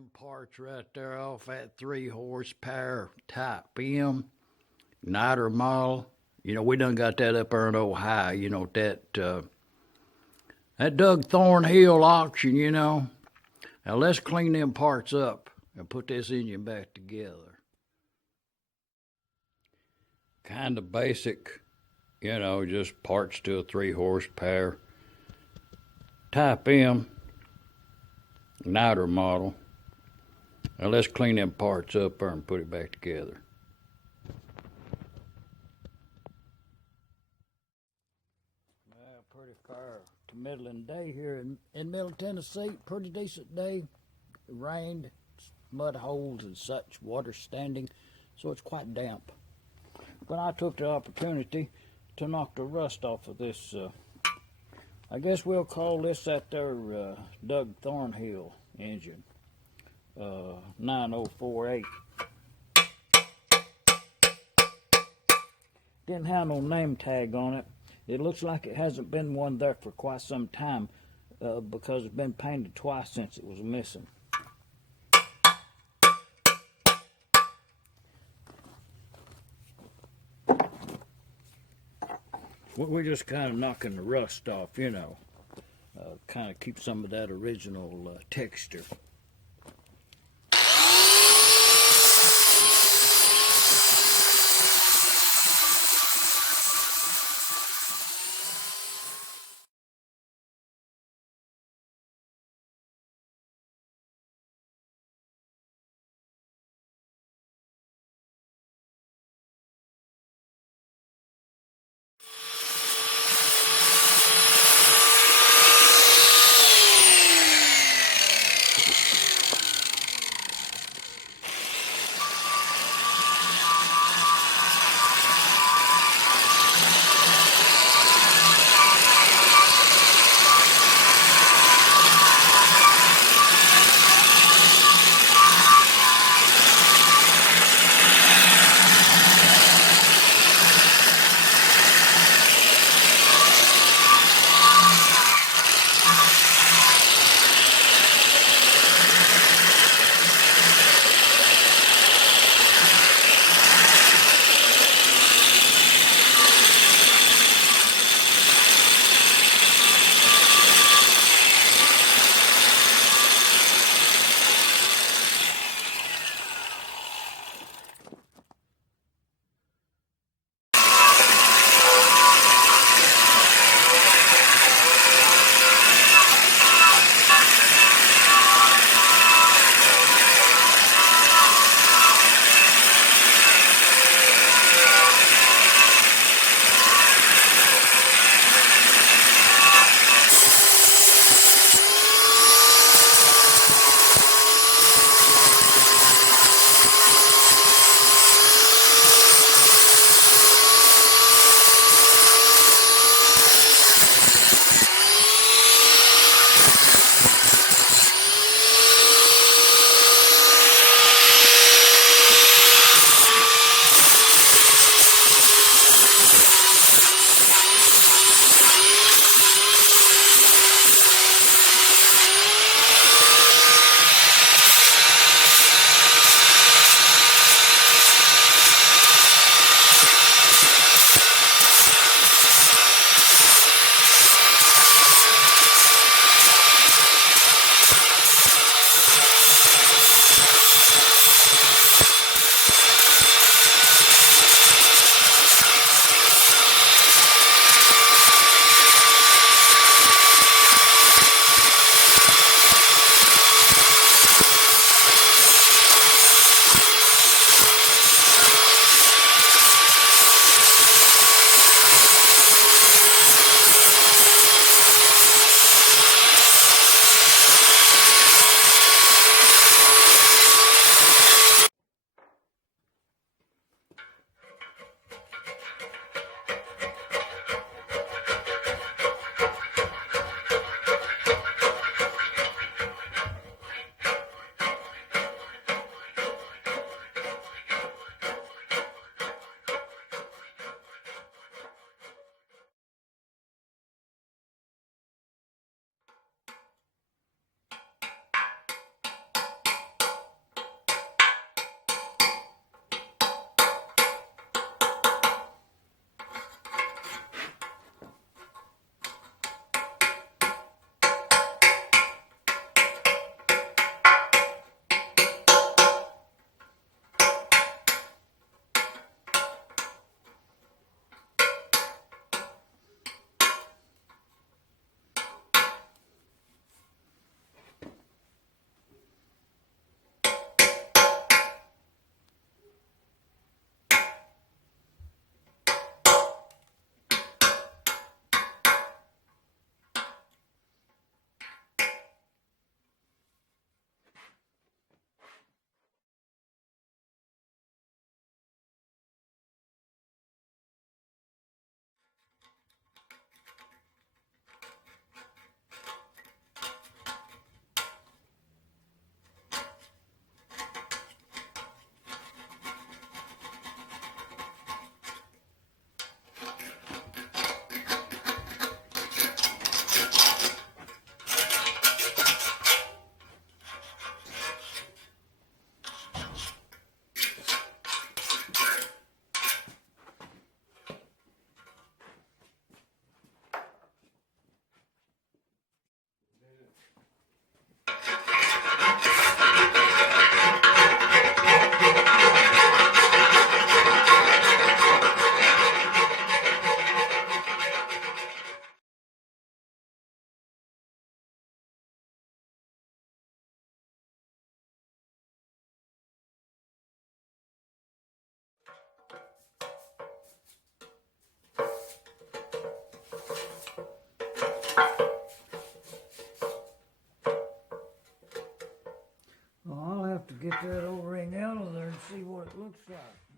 them parts right there off that 3 horsepower Type M Niter model. You know, we done got that up there in Ohio. You know, that Doug Thornhill auction, you know. Now let's clean them parts up and put this engine back together. Kind of basic, you know, just parts to a 3 horsepower Type M Niter model. Now let's clean them parts up there and put it back together. Well, pretty fair to middling day here in Middle Tennessee. Pretty decent day. It rained, mud holes and such, water standing, so it's quite damp. But I took the opportunity to knock the rust off of this. I guess we'll call this that there Doug Thornhill engine, 9048. Didn't have no name tag on it. It looks like it hasn't been one there for quite some time because it's been painted twice since it was missing. We're just kind of knocking the rust off, you know, kind of keep some of that original texture. Get that O-ring out of there and see what it looks like.